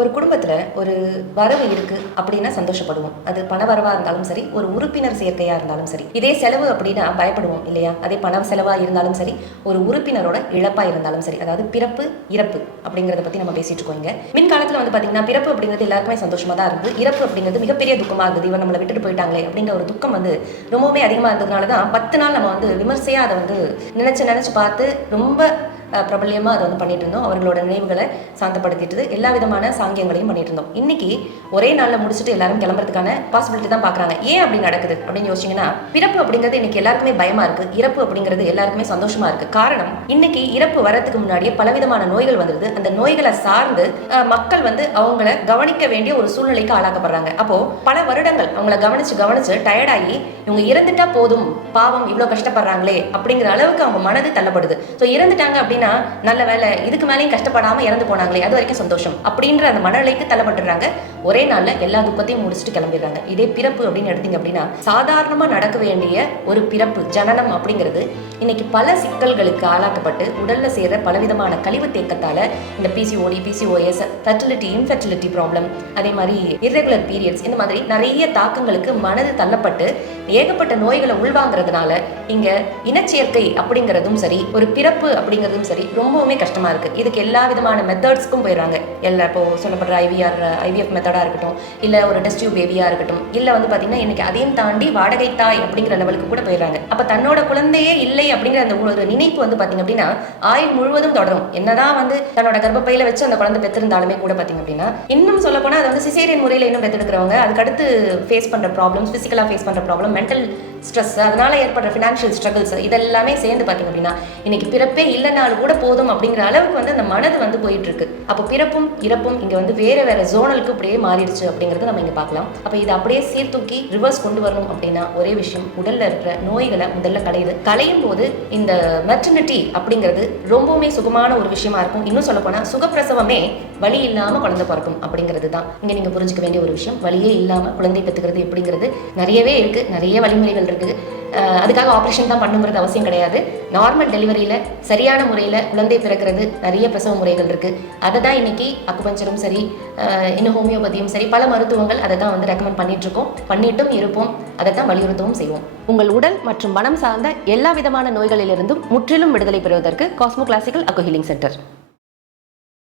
ஒரு குடும்பத்தில் ஒரு வரவு இருக்கு அப்படின்னா சந்தோஷப்படுவோம். அது பண வரவாக இருந்தாலும் சரி, ஒரு உறுப்பினர் சேர்க்கையாக இருந்தாலும் சரி. இதே செலவு அப்படின்னா பயப்படுவோம் இல்லையா? அதே பண செலவாக இருந்தாலும் சரி, ஒரு உறுப்பினரோட இழப்பாக இருந்தாலும் சரி. அதாவது பிறப்பு இறப்பு அப்படிங்கிறத பற்றி நம்ம பேசிட்டு இருக்கோம். இங்கே மின்காலத்தில் வந்து பார்த்தீங்கன்னா பிறப்பு அப்படிங்கிறது எல்லாருக்குமே சந்தோஷமாக தான் இருந்தது. இறப்பு அப்படிங்கிறது மிகப்பெரிய துக்கமாக இருந்தது. இவன் நம்மளை விட்டுட்டு போயிட்டாங்களே அப்படிங்கிற ஒரு துக்கம் வந்து ரொம்பவுமே அதிகமாக இருந்ததுனால தான் 10 நாள் நம்ம வந்து விமர்சையாக அதை வந்து நினச்சி பார்த்து ரொம்ப பிரபல்யமாக அதை வந்து பண்ணிட்டு இருந்தோம். அவர்களோட நினைவுகளை சாந்தப்படுத்திட்டு எல்லா விதமான சாங்கியங்களையும் பண்ணிட்டு இருந்தோம். இன்னைக்கு ஒரே நாளில் முடிச்சுட்டு எல்லாரும் கிளம்புறதுக்கான பாசிபிலிட்டி தான் பார்க்குறாங்க. ஏன் அப்படி நடக்குது அப்படின்னு யோசிச்சிங்கன்னா, பிறப்பு அப்படிங்கிறது இன்னைக்கு எல்லாருக்குமே பயமா இருக்கு, இறப்பு அப்படிங்கிறது எல்லாருக்குமே சந்தோஷமா இருக்கு. காரணம், இன்னைக்கு இறப்பு வரதுக்கு முன்னாடியே பலவிதமான நோய்கள் வந்துடுது. அந்த நோய்களை சார்ந்து மக்கள் வந்து அவங்கள கவனிக்க வேண்டிய ஒரு சூழ்நிலைக்கு ஆளாக்கப்படுறாங்க. அப்போ பல வருடங்கள் அவங்கள கவனிச்சு டயர்டாகி இவங்க இறந்துட்டா போதும், பாவம் இவ்வளோ கஷ்டப்படுறாங்களே அப்படிங்கிற அளவுக்கு அவங்க மனது தள்ளப்படுது. ஸோ இறந்துட்டாங்க அப்படின்னு நல்ல வேலை, இதுக்கு மேலேயும் கஷ்டப்படாம இறந்து போனாங்களே, அது வரைக்கும் சந்தோஷம் அப்படின்ற அந்த மனநிலைக்கு தள்ளப்பட்டுறாங்க. ஒரே நாள்ல எல்லா துக்கத்தையும் முடிச்சுட்டு கிளம்பிடுறாங்க. இதே பிறப்பு அப்படின்னு எடுத்தீங்க அப்படின்னா, சாதாரணமா நடக்க வேண்டிய ஒரு பிறப்பு ஜனனம் அப்படிங்கிறது இன்னைக்கு பல சிக்கல்களுக்கு ஆளாக்கப்பட்டு உடல்ல சேர பலவிதமான கழிவு தேக்கத்தால இந்த PCOD, PCOS, fertility, infertility problem, அதே மாதிரி இர்ரெகுலர் பீரியட்ஸ், இந்த மாதிரி நிறைய தாக்கங்களுக்கு மனது தள்ளப்பட்டு ஏகப்பட்ட நோய்களை உள்வாங்கிறதுனால இங்க இனச்சேர்க்கை அப்படிங்கிறதும் சரி, ஒரு பிறப்பு அப்படிங்கிறதும் சரி ரொம்பவுமே கஷ்டமா இருக்கு. இதுக்கு எல்லா விதமான மெத்தட்ஸ்க்கும் போயிடுறாங்க. எல்லா இப்போ சொல்லப்படுற ஐவிஎஃப் மெத்தடாக இருக்கட்டும், இல்லை ஒரு டெஸ்ட் டியூப் பேபியாக இருக்கட்டும், இல்லை வந்து பார்த்தீங்கன்னா இன்னைக்கு அதையும் தாண்டி வாடகை தாய் அப்படிங்கிற லெவலுக்கு கூட போயிடுறாங்க. அப்போ தன்னோட குழந்தையே இல்லை அப்படிங்கிற அந்த ஒரு நினைப்பு வந்து பார்த்தீங்க அப்படின்னா ஆயுள் முழுவதும் தொடரும். என்னதான் வந்து தன்னோட கர்ப்பப்பையில வச்சு அந்த குழந்தை பெற்றிருந்தாலுமே கூட பார்த்தீங்க அப்படின்னா, இன்னும் சொல்ல போனால் அது வந்து சிசேரியன் முறையில் இன்னும் பெற்றெடுக்கிறவங்க அதுக்கடுத்து ஃபேஸ் பண்ணுற ப்ராப்ளம்ஸ், ஃபிசிக்கலாக ஃபேஸ் பண்ணுற ப்ராப்ளம், மென்டல் ஸ்ட்ரெஸ், அதனால ஏற்படுற ஃபினான்ஷியல் ஸ்ட்ரகிள்ஸ், இதெல்லாமே சேர்ந்து பார்த்தீங்க அப்படின்னா இன்னைக்கு பிறப்பே இல்லைனாலும் கூட போதும் அப்படிங்கிற அளவுக்கு வந்து அந்த மனது வந்து போயிட்டு இருக்கு. அப்போ பிறப்பும் இறப்பும் இங்கே வந்து வேற ஜோனலுக்கு அப்படியே மாறிடுச்சு அப்படிங்கிறத நம்ம இங்கே பார்க்கலாம். அப்போ இதை அப்படியே சீர்தூக்கி ரிவர்ஸ் கொண்டு வரணும் அப்படின்னா ஒரே விஷயம், உடல்ல இருக்கிற நோய்களை முதல்ல களையும் போது இந்த மெட்டர்னிட்டி அப்படிங்கிறது ரொம்பவுமே சுகமான ஒரு விஷயமா இருக்கும். இன்னும் சொல்ல போனால் சுகப்பிரசவமே வலி இல்லாமல் குழந்தை பிறக்கும் அப்படிங்கிறது தான் இங்கே நீங்கள் புரிஞ்சுக்க வேண்டிய ஒரு விஷயம். வலியே இல்லாமல் குழந்தை பெற்றுக்கிறது எப்படிங்கிறது நிறையவே இருக்குது, நிறைய வழிமுறைகள் இருக்குது. அதுக்காக ஆப்ரேஷன் தான் பண்ணுங்கிறது அவசியம் கிடையாது. நார்மல் டெலிவரியில் சரியான முறையில் குழந்தை பிறக்கிறது நிறைய பிரசவ முறைகள் இருக்குது. அதை தான் இன்னைக்கு அக்குபஞ்சரும் சரி, இன்னும் ஹோமியோபதியும் சரி, பல மருத்துவங்கள் அதை தான் வந்து ரெக்கமெண்ட் பண்ணிட்டும் இருப்போம். அதை தான் வலியுறுத்தவும் செய்வோம். உங்கள் உடல் மற்றும் மனம் சார்ந்த எல்லா விதமான நோய்களிலிருந்தும் முற்றிலும் விடுதலை பெறுவதற்கு காஸ்மோ கிளாசிக்கல் அக்கு ஹீலிங் சென்டர்.